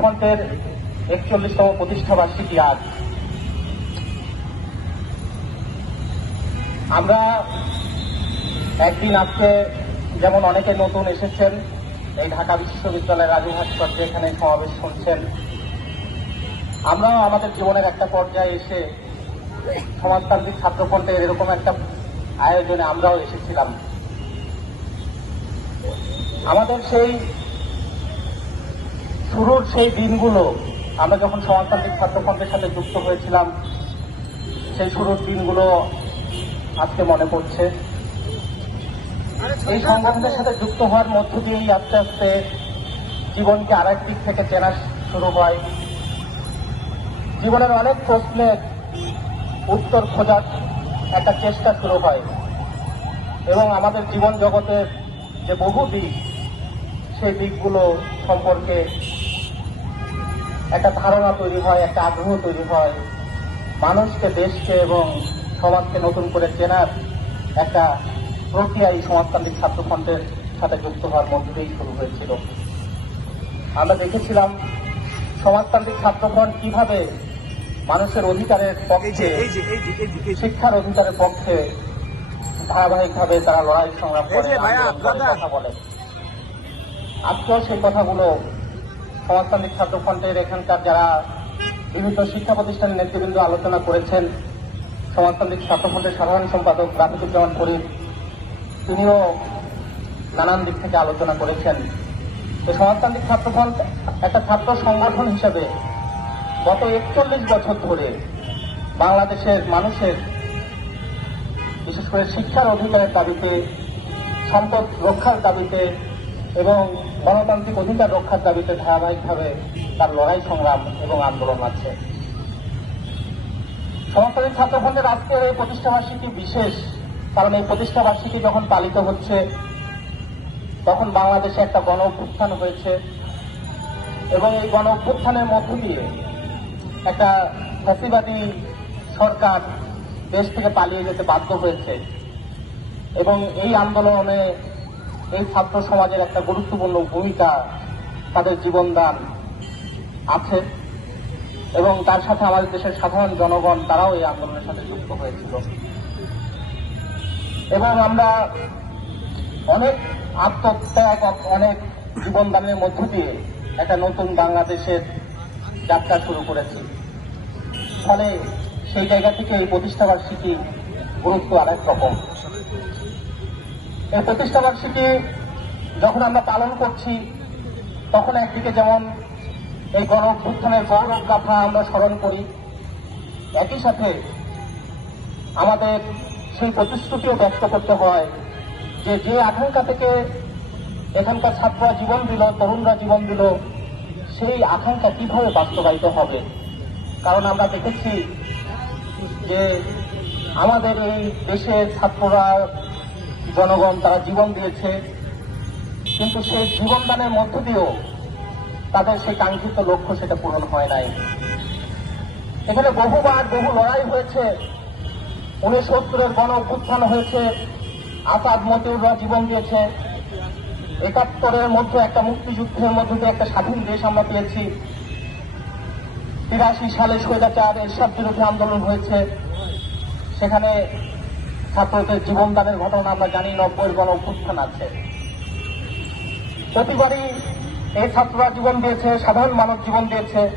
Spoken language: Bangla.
ফ্রন্টের একচল্লিশতম প্রতিষ্ঠা বার্ষিকী আজ। আমরা একদিন আজকে যেমন অনেকে নতুন এসেছেন, এই ঢাকা বিশ্ববিদ্যালয়ের রাজু ভাস্কর্যে এখানে সমাবেশ শুনছেন আমরাও আমাদের জীবনের একটা পর্যায়ে এসে সমাজতান্ত্রিক ছাত্রফ্রন্টের এরকম একটা আয়োজনে আমরাও এসেছিলাম। আমাদের সেই শুরুর সেই দিনগুলো, আমরা যখন সমাজতান্ত্রিক ছাত্রফ্রন্টের সাথে যুক্ত হয়েছিলাম, সেই শুরুর দিনগুলো আজকে মনে পড়ছে। এই সংগঠনের সাথে যুক্ত হওয়ার মধ্য দিয়েই আস্তে আস্তে জীবনকে আরেক দিক থেকে চেনা শুরু হয়। জীবনের অনেক প্রশ্নের উত্তর খোঁজার একটা চেষ্টা শুরু হয় এবং আমাদের জীবন জগতের যে বহু দিক, সেই দিকগুলো সম্পর্কে একটা ধারণা তৈরি হয় একটা আগ্রহ তৈরি হয়। মানুষকে দেশকে এবং সমাজকে নতুন করে চেনার একটা প্রক্রিয়া এই সমাজতান্ত্রিক ছাত্রফ্রন্টের সাথে যুক্ত হওয়ার মধ্য দিয়েই শুরু হয়েছিল। আমরা দেখেছিলাম সমাজতান্ত্রিক ছাত্রফ্রন্ট কীভাবে মানুষের অধিকারের পক্ষে শিক্ষার অধিকারের পক্ষে ধারাবাহিকভাবে তারা লড়াই সংগ্রাম করে। কথা বলে আজকেও সেই কথাগুলো সমাজতান্ত্রিক ছাত্রফ্রন্টের এখানকার যারা বিভিন্ন শিক্ষা প্রতিষ্ঠানের নেতৃবৃন্দ আলোচনা করেছেন, সমাজতান্ত্রিক ছাত্রফ্রন্টের সাধারণ সম্পাদক রাফিকুজ্জামান ফরিদ তিনিও নানান দিক থেকে আলোচনা করেছেন। তো সমাজতান্ত্রিক ছাত্রফ্রন্ট একটা ছাত্র সংগঠন হিসেবে গত একচল্লিশ বছর ধরে বাংলাদেশের মানুষের, বিশেষ করে শিক্ষার অধিকারের দাবিতে, সম্পদ রক্ষার দাবিতে এবং গণতান্ত্রিক অধিকার রক্ষার দাবিতে ধারাবাহিকভাবে তার লড়াই সংগ্রাম এবং আন্দোলন আছে। সমাজতান্ত্রিক ছাত্রফ্রন্টের আজকের এই প্রতিষ্ঠাবার্ষিকী বিশেষ, কারণ এই প্রতিষ্ঠাবার্ষিকী যখন পালিত হচ্ছে, তখন বাংলাদেশে একটা গণ অভ্যুত্থান হয়েছে এবং এই গণ অভ্যুত্থানের মধ্য দিয়ে একটা ফ্যাসিবাদী সরকার দেশ থেকে পালিয়ে যেতে বাধ্য হয়েছে এবং এই আন্দোলনে এই ছাত্র সমাজের একটা গুরুত্বপূর্ণ ভূমিকা তাদের জীবনদান আছে এবং তার সাথে আমাদের দেশের সাধারণ জনগণ তারাও এই আন্দোলনের সাথে যুক্ত হয়েছিল। এবং আমরা অনেক আত্মত্যাগ, অনেক জীবনদানের মধ্য দিয়ে একটা নতুন বাংলাদেশের যাত্রা শুরু করেছি। ফলে সেই জায়গা থেকে এই প্রতিষ্ঠাবার্ষিকী গুরুত্ব আরেক রকম। এই প্রতিষ্ঠাবার্ষিকী যখন আমরা পালন করছি, তখন একদিকে যেমন এই গণ অভ্যুত্থানের গৌরব গাথা আমরা স্মরণ করি, একই সাথে আমাদের সেই প্রতিশ্রুতিও ব্যক্ত করতে হয় যে যে আকাঙ্ক্ষা থেকে এখানকার ছাত্ররা জীবন দিল, তরুণরা জীবন দিল, সেই আকাঙ্ক্ষা কীভাবে বাস্তবায়িত হবে? কারণ আমরা দেখেছি যে আমাদের এই দেশের ছাত্ররা জনগণ তারা জীবন দিয়েছে। কিন্তু সেই জীবনদানের মধ্য দিয়েও তাদের সেই কাঙ্ক্ষিত লক্ষ্য সেটা পূরণ হয় নাই। এখানে বহুবার বহু লড়াই হয়েছে। উনসত্তরের গণ অভ্যুত্থান হয়েছে। আসাদ মতিউররা জীবন দিয়েছে। একাত্তরের মধ্যে একটা মুক্তিযুদ্ধের মধ্যে দিয়ে একটা স্বাধীন দেশ আমরা পেয়েছি। তিরাশি সালে স্বৈরাচার, এরশাদ বিরোধী আন্দোলন হয়েছে। সেখানে ছাত্রদের জীবনদানের ঘটনা আমরা জানি নব্বই গণ অভ্যুত্থান আছে। প্রতিবারই এই ছাত্ররা জীবন দিয়েছে, সাধারণ মানব জীবন দিয়েছে।